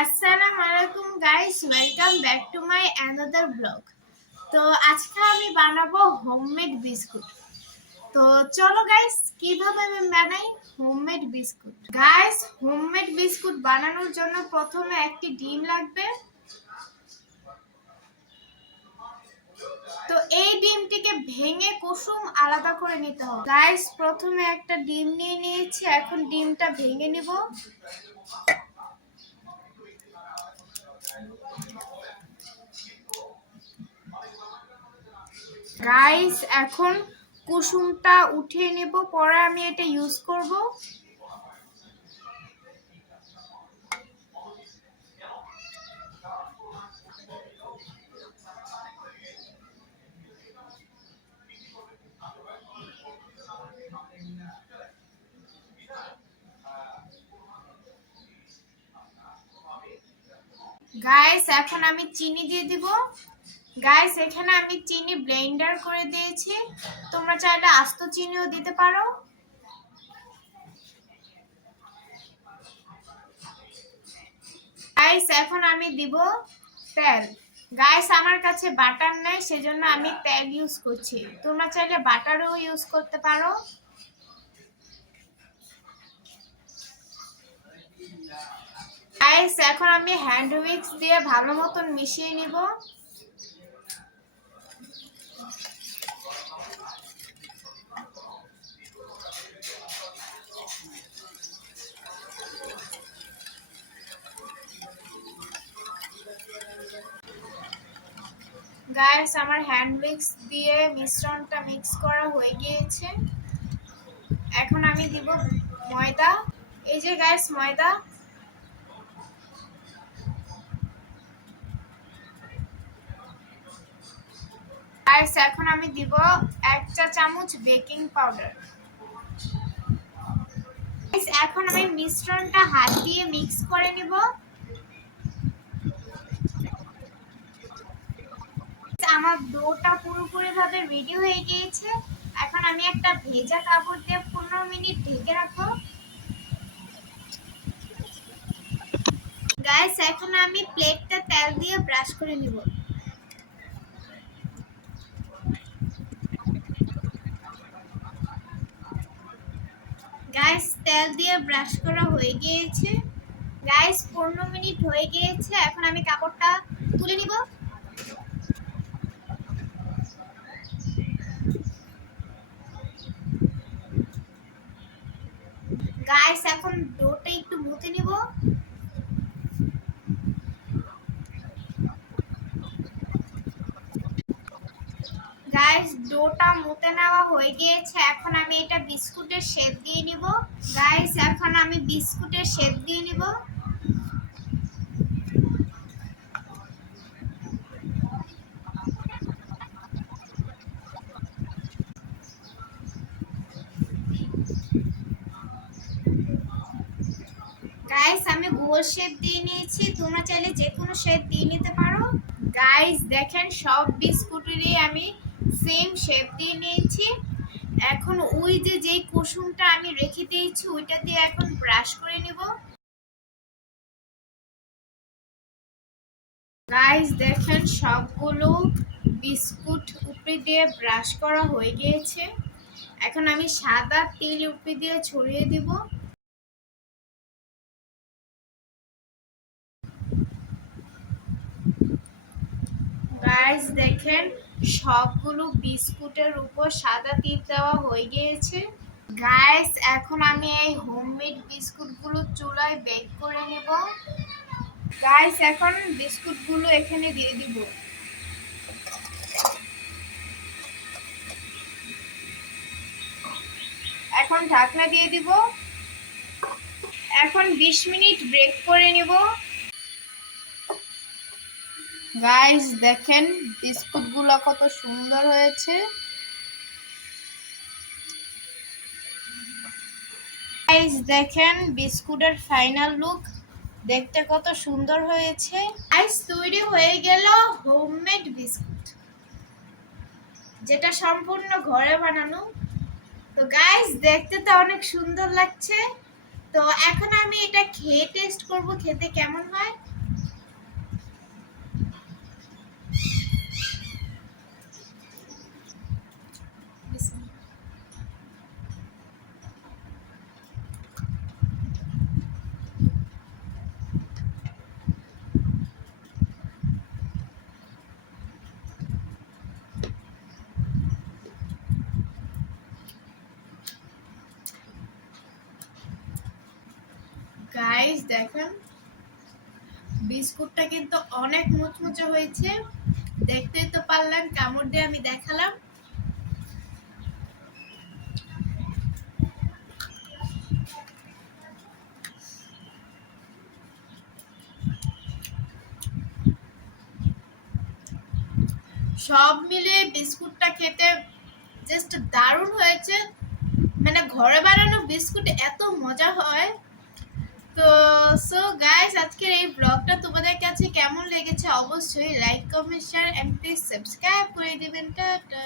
আসসালামু আলাইকুম guys, welcome back to my another blog. তো আজকে আমি বানাবো হোমমেড বিস্কুট। তো চলো গাইস, কিভাবে আমি বানাই homemade biscuit. Guys, homemade biscuit বানানোর জন্য প্রথমে একটি ডিম লাগবে। তো এই ডিমটিকে ভেঙে কুসুম আলাদা করে নিতে হবে। গাইস, প্রথমে একটা ডিম নিয়ে নিয়েছি, এখন ডিমটা ভেঙে নিব। গাইস, এখন কুসুমটা উঠিয়ে নেব, পরে আমি এটা ইউজ করব। গাইস, এখন আমি চিনি দিয়ে দিব। গাইস, এখানে আমি চিনি ব্লেন্ডার করে দিয়েছি, তোমরা চাইলে আস্ত চিনিও দিতে পারো। গাইস, এখন আমি দিব তেল। গাইস, আমার কাছে বাটার নাই, সেজন্য আমি তেল ইউজ করছি, তোমরা চাইলে বাটারও ইউজ করতে পারো। গাইস, এখন আমি হ্যান্ড উইক্স দিয়ে ভালো মতন মিশিয়ে নিব। গাইস, আমার হ্যান্ড উইক্স দিয়ে মিশ্রণটা মিক্স করা হয়ে গিয়েছে। এখন আমি দিব ময়দা। এই যে গাইস, ময়দা। গাইস, এখন আমি দিব 1 চা চামচ বেকিং পাউডার। গাইস, এখন আমি মিশ্রণটা হাত দিয়ে মিক্স করে নিব। আমার ডোটা পুরোপুরি ভাবে রেডি হয়ে গিয়েছে। এখন আমি একটা ভেজা কাপড় দিয়ে 15 মিনিট ঢেকে রাখবো। গাইস, এখন আমি প্লেটটা তেল দিয়ে ব্রাশ করে নিব। গাইস, তেল দিয়ে ব্রাশ করা হয়ে গিয়েছে। গাইস, 15 মিনিট হয়ে গিয়েছে, এখন আমি কাপড়টা তুলে নিব। গাইস, এখন ডোটা একটু মুথে নিব। গাইস, ডোটা মুতে নেওয়া হয়ে গিয়েছে, এখন আমি এটা বিস্কুটের শেপ দিয়ে নিব। গাইস, এখন আমি বিস্কুটের শেপ দিয়ে নিব। গাইস, আমি গোল শেপ দিয়ে নিয়েছি, তোমরা চাইলে যে কোনো শেপ দিয়ে নিতে পারো। গাইস, দেখেন সব বিস্কুটেরই আমি সেম শেপ দিয়ে নিয়েছি। এখন ওই যে যেই কুসুমটা আমি রেখে দিয়েছি ওইটা দিয়ে এখন ব্রাশ করে নিব। গাইস, দেখেন সবগুলো বিস্কুট উপরে দিয়ে ব্রাশ করা হয়ে গিয়েছে। এখন আমি সাদা তেল উপরে দিয়ে ছড়িয়ে দিব। গাইস, দেখেন সবগুলো বিস্কুটের উপর সাদা তিল দেওয়া হয়ে গিয়েছে। গাইস, এখন আমি এই হোমমেড বিস্কুটগুলো চুলায় বেক করে নেব। গাইস, এখন বিস্কুটগুলো এখানে দিয়ে দিব। এখন ঢাকনা দিয়ে দিব। এখন 20 মিনিট ব্রেক করে নিব। গাইস, দেখেন বিস্কুটগুলো কত সুন্দর হয়েছে। গাইস, দেখেন বিস্কুটের ফাইনাল লুক, দেখতে কত সুন্দর হয়েছে। গাইস, তৈরি হয়ে গেল হোমমেড বিস্কুট, যেটা সম্পূর্ণ ঘরে বানানো। তো গাইস, দেখতে তো অনেক সুন্দর লাগছে। তো এখন আমি এটা খেয়ে টেস্ট করব, খেতে কেমন হয়। দেখেন বিস্কুটটা কিন্তু অনেক মুচমুচে হয়েছে, দেখতেই তো পারলেন, কামড় দিয়ে আমি দেখালাম। সব মিলে বিস্কুটটা খেতে জাস্ট দারুণ হয়েছে। মানে ঘরে বানানো বিস্কুট এত মজা হয়। তো সো গাইস, আজকের এই ব্লগটা তোমাদের কাছে কেমন লেগেছে অবশ্যই like comment share and please subscribe করে দিবেন। টাটা।